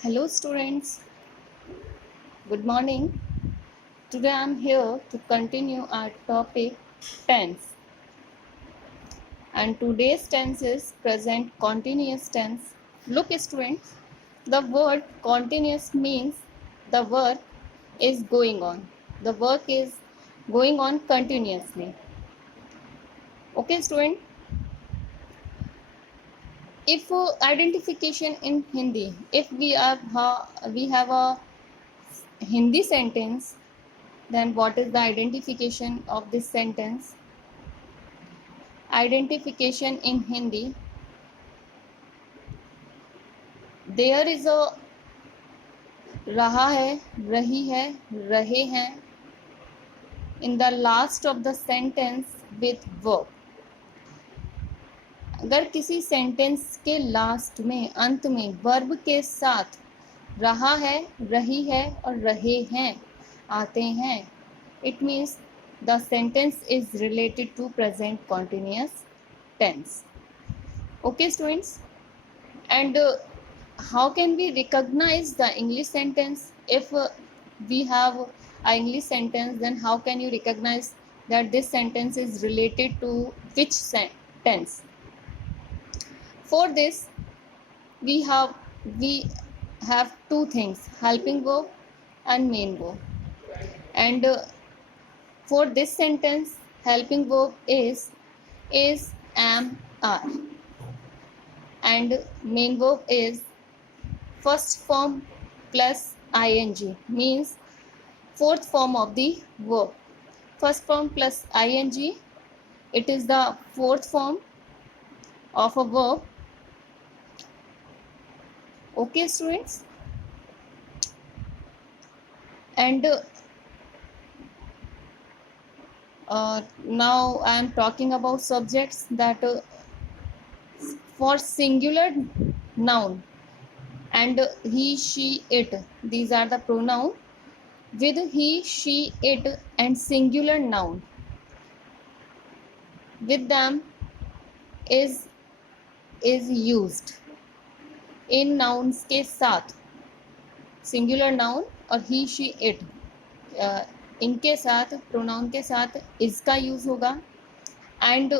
Hello students, good morning. Today I am here to continue our topic tense, and today's tense is present continuous tense. Look students, the word continuous means the work is going on. The work is going on continuously. Okay student, if identification in Hindi, if we have a Hindi sentence, then what is the identification of this sentence? Identification in Hindi, there is a रहा है, रही है, रहे हैं in the last of the sentence with verb. अगर किसी sentence के last में, अंत में वर्ब के साथ रहा है, रही है और रहे हैं आते हैं, it means the sentence is related to present continuous tense. Okay students, and how can we recognize the English sentence? If we have an English sentence, then how can you recognize that this sentence is related to which tense? For this, we have two things: helping verb and main verb. And for this sentence, helping verb is, am, are, and main verb is first form plus ing, means fourth form of the verb. First form plus ing, it is the fourth form of a verb. Okay students, and now I am talking about subjects, that for singular noun and he, she, it, these are the pronoun. With he, she, it and singular noun, with them is used in nouns के साथ, singular noun और he, she, it, इनके साथ, pronoun के साथ इसका use होगा. And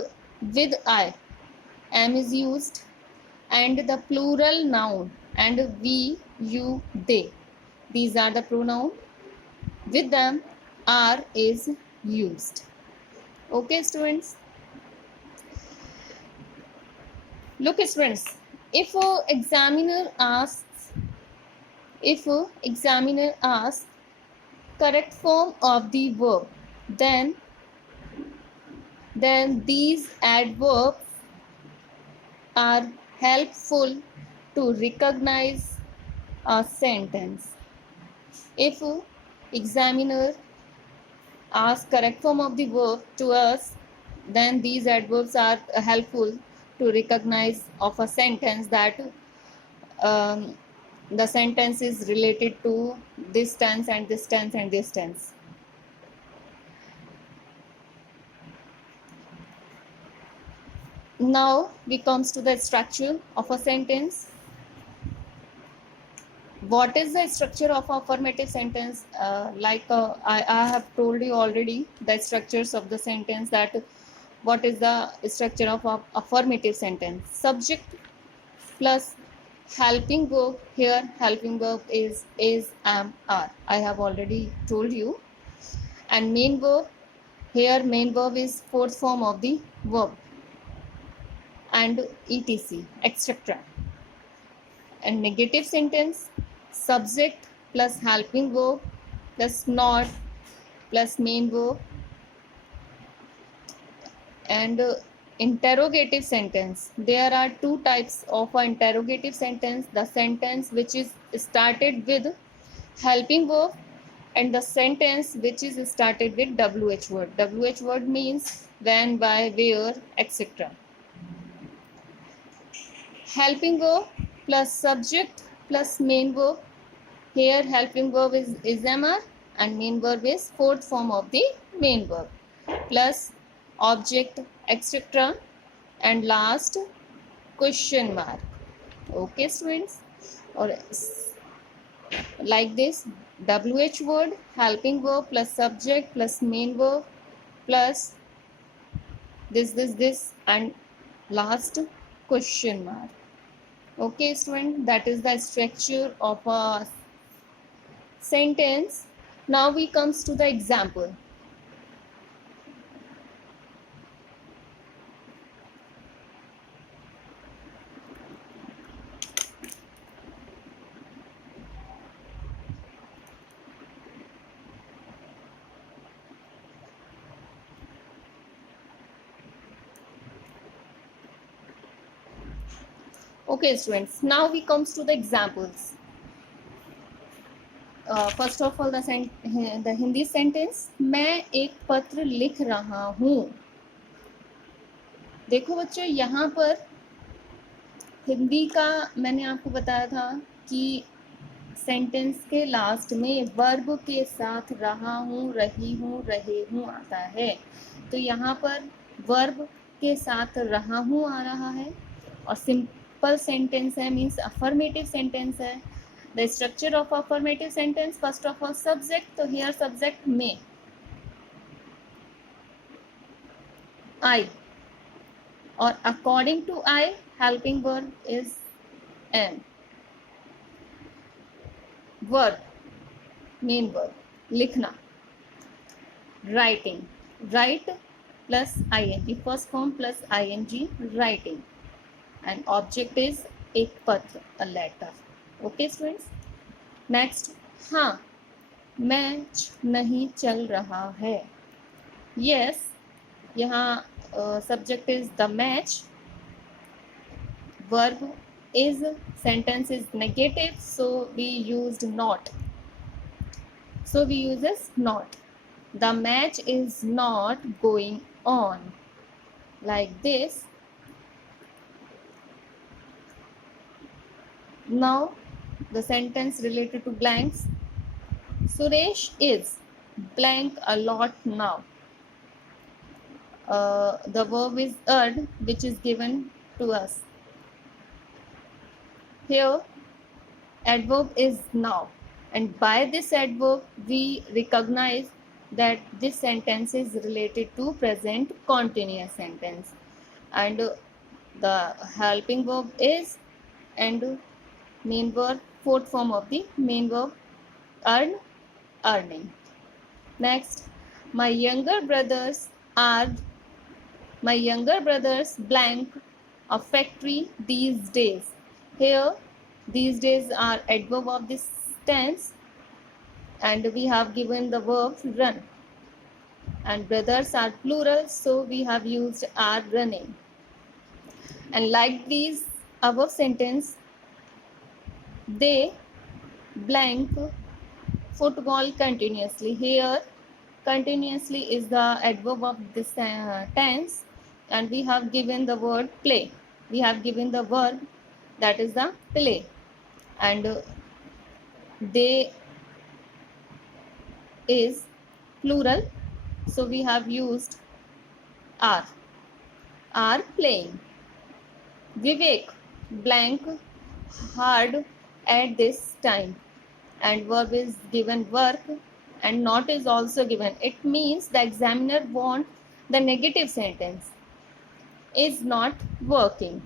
with I, am is used, and the plural noun and we, you, they, these are the pronoun. With them are is used. Okay students, look students, if examiner asks correct form of the verb, then these adverbs are helpful to recognize a sentence. If examiner asks correct form of the verb to us, then these adverbs are helpful to recognize of a sentence that the sentence is related to this tense and this tense and this tense. Now we comes to the structure of a sentence. What is the structure of affirmative sentence? I have told you already the structures of the sentence, that what is the structure of affirmative sentence. Subject plus helping verb. Here helping verb is, am, are, I have already told you. And main verb, here main verb is fourth form of the verb, and etc, etc. And negative sentence, subject plus helping verb plus not plus main verb. And interrogative sentence, there are two types of interrogative sentence: the sentence which is started with helping verb, and the sentence which is started with wh word. Wh word means when, why, where, etc. Helping verb plus subject plus main verb. Here helping verb is MR, and main verb is fourth form of the main verb, plus object, etc. and last question mark. Okay students, or like this: WH word, helping verb plus subject plus main verb plus this and last question mark. Okay student, that is the structure of a sentence. Now we comes to the example. Okay students, now we comes to the examples. First of all the Hindi sentence, मैं एक पत्र लिख रहा हूँ. देखो बच्चों, यहाँ पर हिंदी का मैंने आपको बताया था कि सेंटेंस के लास्ट में वर्ब के साथ रहा हूँ, रही हूँ, रहे हूँ आता है. तो यहाँ पर वर्ब के साथ रहा हूँ आ रहा है और सिंपल सेंटेंस है, मीन्स अफर्मेटिव सेंटेंस है. The structure of affirmative sentence, first of all subject, so here subject may, I, or according to I, helping verb is am. Verb, main verb, लिखना. Writing, write plus ing, first form plus ing, writing. And object is एक पत्र, a letter. Okay students. Next, हाँ match नहीं चल रहा है. Yes, यहाँ subject is the match, verb is, sentence is negative, so we used not, so we uses not. The match is not going on, like this. Now the sentence related to blanks. Suresh is blank a lot now. The verb is ed, which is given to us. Here adverb is now, and by this adverb we recognize that this sentence is related to present continuous sentence, and the helping verb is, and main verb, fourth form of the main verb, earn, earning. Next, my younger brothers blank a factory these days. Here these days are adverb of this tense, and we have given the verb run, and brothers are plural, so we have used are running. And like these above sentence, they blank football continuously. Here continuously is the adverb of this tense, and we have given the word play. We have given the verb, that is the play, and they is plural, so we have used are playing. Vivek blank hard at this time, and verb is given work, and not is also given. It means the examiner wants the negative sentence, is not working.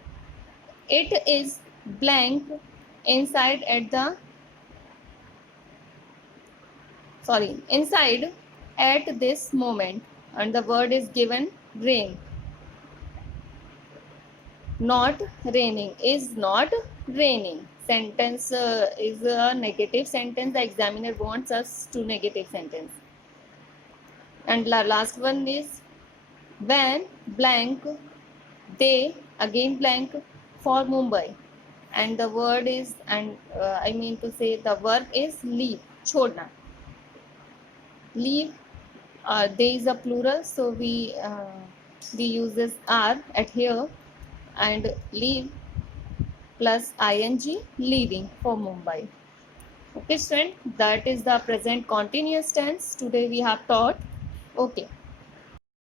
It is blank inside at this moment, and the word is given rain. Not raining, is not raining. Sentence is a negative sentence. The examiner wants us to negative sentence. And last one is when blank they again blank for Mumbai, and the word is, and I mean to say the verb is leave, छोड़ना. Leave, they is a plural, so we uses are at here, and leave plus ing, leaving for Mumbai. Okay student, that is the present continuous tense today we have taught. Okay.